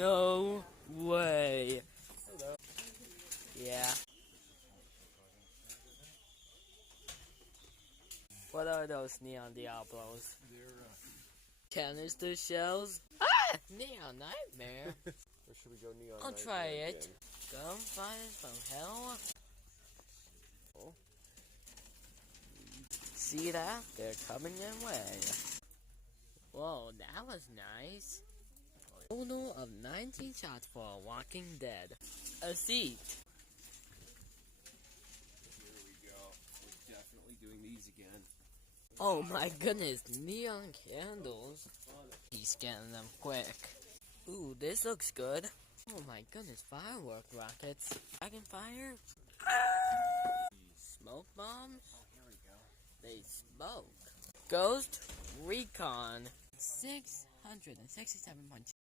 No way. Yeah. What are those neon Diablos? They're, Canister shells? Ah! Neon Nightmare. Or should we go neon? I'll Nightmare try it. again? Gunfire from hell. Oh. See that? They're coming your way. Whoa, that was nice. Total of 19 shots for Walking Dead. A seat. Here we go. We're definitely doing these again. Oh my goodness, neon candles. He's getting them quick. Ooh, this looks good. Oh my goodness, firework rockets. Dragonfire? Smoke bombs? Oh, here we go. They smoke. Ghost Recon. 667.2